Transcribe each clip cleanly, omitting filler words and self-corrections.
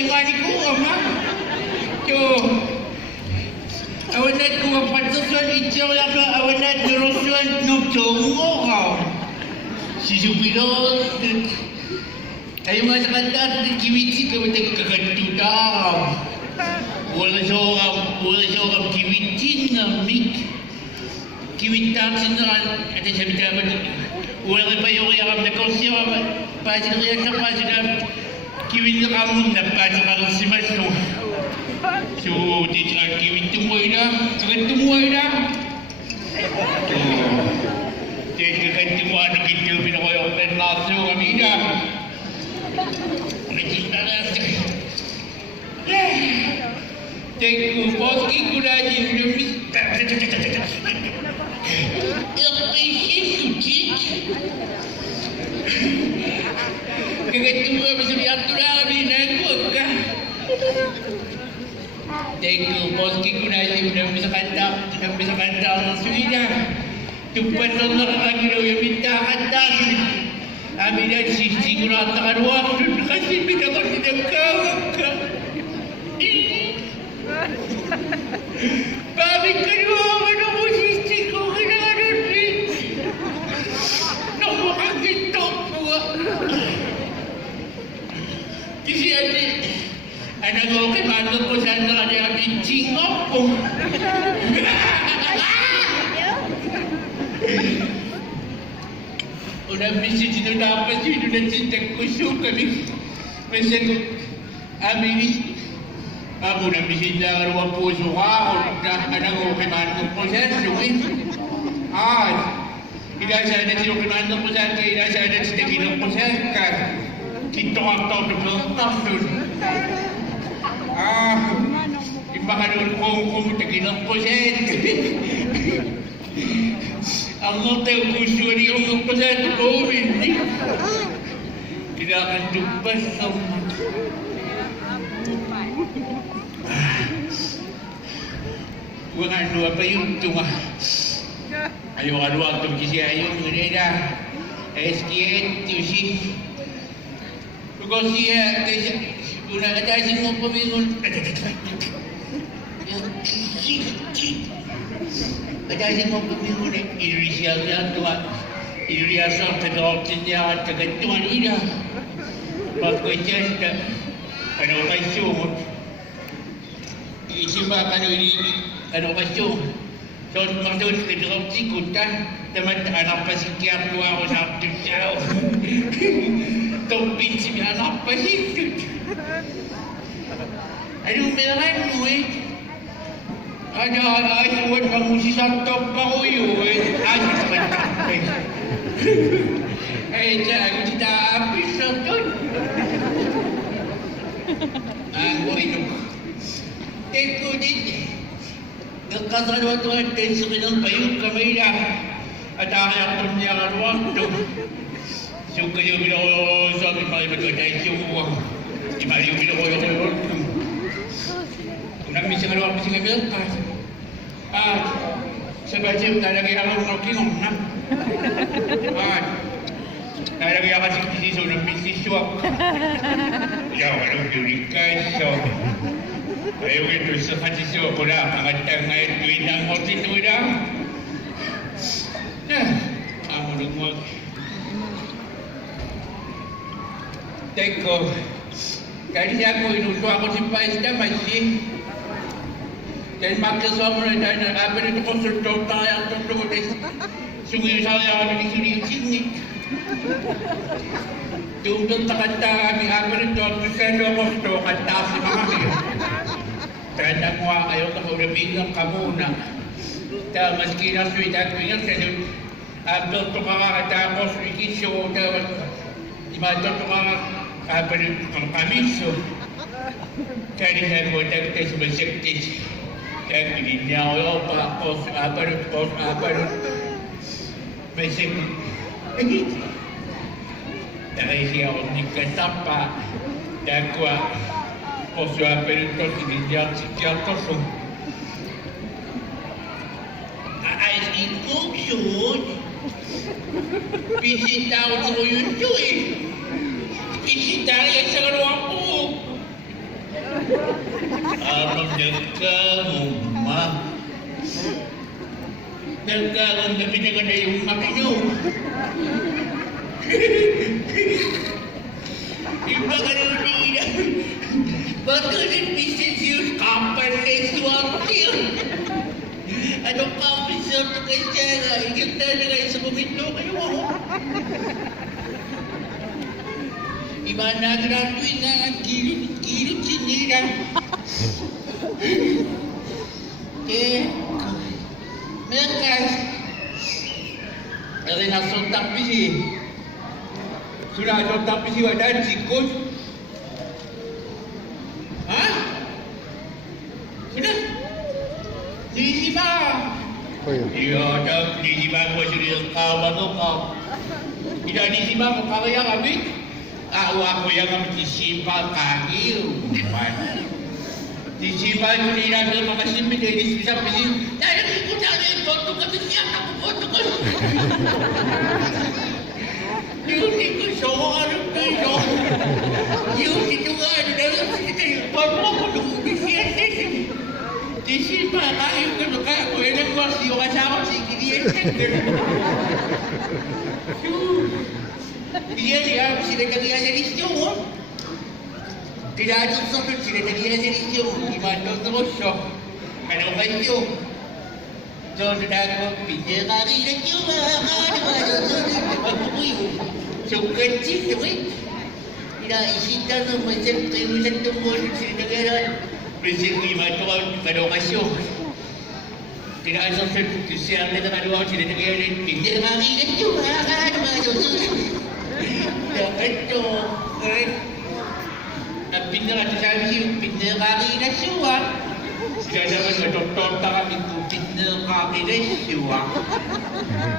yung ani ko, ama. So, awanat ko ang patusan, itsyo lang ka, awanat nurusuan, nuktungo ka. Sisupilot, ayaw nga sa kanta, kiwitsi ka, matag kakantuta. Wala siya ang kiwitin na mik. Kiwitaksin na kan, at sabi ka ba, wala ka pa yung kaya na konsya, pasi na kaya sa pasi na, kiwit na kamun na pasi ka ng simas no. So, dito ang kiwit tumuhay na, kakan tumuhay na. So, dito kakan tumuhay na kita, pinakoy ang naso kami na. Nagkita na, Tengku poski kuda jiru kegetua bisa diatur abi nengkok kah? Tengku poski kuda jiru bisa kandang sudah. Tupan Allah lagi dia minta kandang. Abi dah sisi kuda tangan waktu kasih bina kau tidak kau. Babi kedua mana posisi ko kailangan din. Nang makakitok po. Kasi anak ko kay Mando po saan na kanya bitching po. Unang bisita na dapat sino na sintak ko kami. Kasi amin ako na bisita ng ruang puso ka, o nagkakanan ko kay Manong Proseso eh. Inasa na sino kay Manong Proseso, inasa na sino Kinong Proseso ka. Kito ang tao na pagkakasyon. Iba ka doon kung Kinong Proseso. Ang hotel puso ni Kinong Proseso ko, hindi. Kinakantubas sa mga. Bukan dua payung tu mah. Ayo aduak tu kisi ayo ni dah. SKN tu si. Because dia guna kata sing peminggun. Ada sing peminggun Indonesia dia tu Indonesia terdapat dia kegentuan ini dah. Pakai jas dah. Ada orang syukur. Isiba kan ini ano kaso. So maksud kedrop sikut kan teman anak pasikiap tu aku sabtu jauh. Topin si anak pasikut. Aduh meran gue. Ada buat kamu si satu kau you. Aduh sampai. Jangan kita habis sokon. Aku hidup. Tengku ni. Nagkasal waktu tensi ng payung kami na at ayaw niya ang waktu. So kayo binako sa akin makipagkatay yung imali yung binako yung waktu. Kung namin siya nga waktu siya binako. Sabay talagay ako ng kinong na. Talagay ako sa kisiso ng bisiswak. Yaw, anong dulikas. Ayaw ito sa kasiso ko na, pangatang ngayon tuwin ang motin tuwin na. Amo nagmag. Teko, kaya siya ko inuto ako si Pais na masih. Dahil magkasama na dahil nakapan ito ko sa tayo ang totoo na sungiyo sa kaya kami ni Suling-Singit. Tungtong takanta kami apan ito at masado ako ito kanta si mami. Piitannguaq kayo kakulabingang kamuna. Maski na suwit at pingang sa doon. Abdol to kakatapos ikisyo dapat imadol to kakapalit ang kamiso. Kaya sa ko dagtas masiktis. Kaya pininyaw yo pa pos aparot. Masik. Dahil siya ako nagkasapa. Dagwa. Posso aprire psichiatro ai incontros visitar o YouTube visitar esse grupo Magdagkang ma. Dagkang na pinaganda yung makino. Iba ka naman nila. Bakit business yung kapal na suwapil? Anong kapal sa ito kayo siya? Higit na na kayo sa bumito kayo ako. Iba na graduate na ang kilip sinira. Mereka Ada nak tak pisi. Sudah tak pisi ada sikut. Ha? Sudah? Di sini. Iya, dah di sini aku sudah kawan kau. Tidak di sini aku kau yang ambil. Aku yang ambil di sini kaki. Di sini aku tidak ada makasih menjadi bisa pisi. Dah ikut ada foto kami siap aku foto kau. Yun ko so ano tayo. Yun ito nga ano dahil kita foto ko lumubisiyan din. Di sini tayo ko kaya ko yung kursi yung kasama si Kiriyan. Dia sila kaya sa listo mo. Kailangan sa sila kaya sa listo mo. Iman doon siya. Ano kayo? So, nagagawa, pinakari na siya, so, kecil, inaisita ng masang kaimusan tungkol sa nagaran. Prinsip ko iman ito ang kadokasyon. Tinasang sa kusiyang na nakaluwa sila nagaran. Pinakari na siya, ito, ang pinakari na siya, Sila naman madoktor kami kung pinakaki na siya.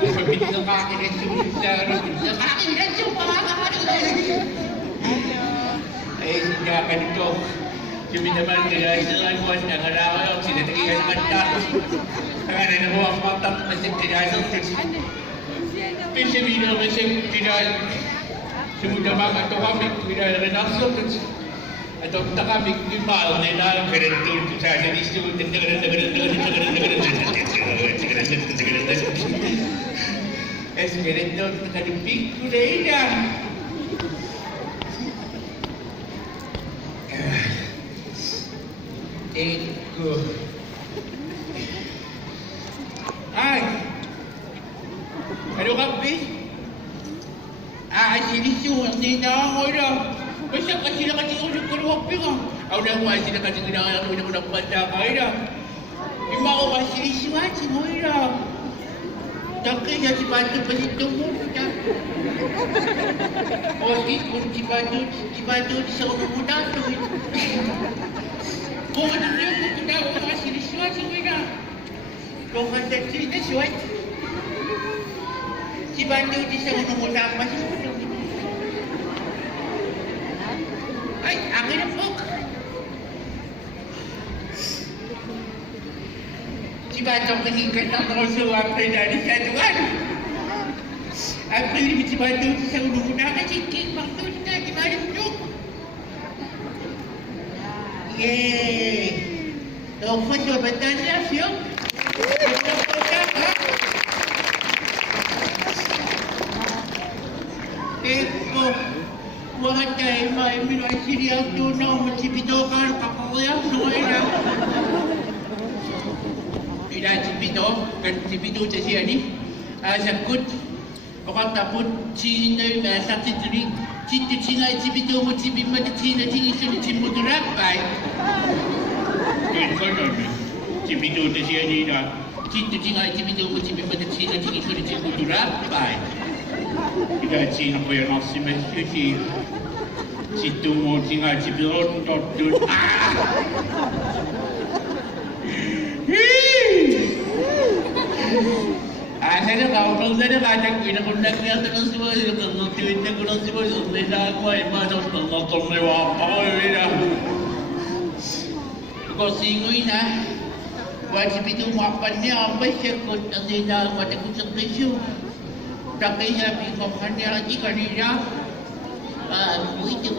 Kung pinakaki na siya, pinakaki na siya. Ay, siya ka nito. Sabi naman, kaya silang buwan na ngarawan, sinatigihan ng kanta. Kaya na nakuha ang matang masing tinasang siya. Pero sabi naman siya, sumunod naman ito kami, pinaranasan siya. Atau kita kami mal nena kerentul kita jadi itu es kerentul kita dipikul dah. Eko. Ay. Aduh kapi. Sini tu nena orang. Macam sila kasi ulit ko luwag pinga. Ako na huwag sila kasi kinangalan ko na ko nagpanda kayo na. Ima ko ba sinisiwati mo na. Takay na si Pato pa dito mo. O si Pato sa umunan. Kung ano niyo kung tinawa ko na sinisiwati mo na. Kung ano sinisiwati. Si Pato sa umunan pa siya. Ay, akin na po. Si Batang kanikan ang kausawang pinali sa tuwan. Ang pilimit si Batang sa ununa kasi king pangtun na, di ba rin ito? Yay! Ang paswabatan niya siya. Ito po siya, ha? Eko. Mga tayo, may minasiriyan doon na magsipito ka ng kakawayang suway na. Pinasipito, sipito sa siya ni. Sakot, pakatapot, sinay, masakit rin. Singay, sipito mo, sipimad, sinay, simudurapay. Sipito sa siya ni na. Singay, sipito mo, sipimad, sinay, simudurapay. Tidak sih apa yang masih mesti situ mau tinggal di belon todun. Saya kau tahu saya kacang kita kondak dia terus semua itu kalau tujuan kalau semua itu beda aku emang harus menonton lewat apa beda. Kau singguin wajib itu makannya apa sih kau ada pada kucing kecil. Takay sabi ko, kanya lagi kanina, itu,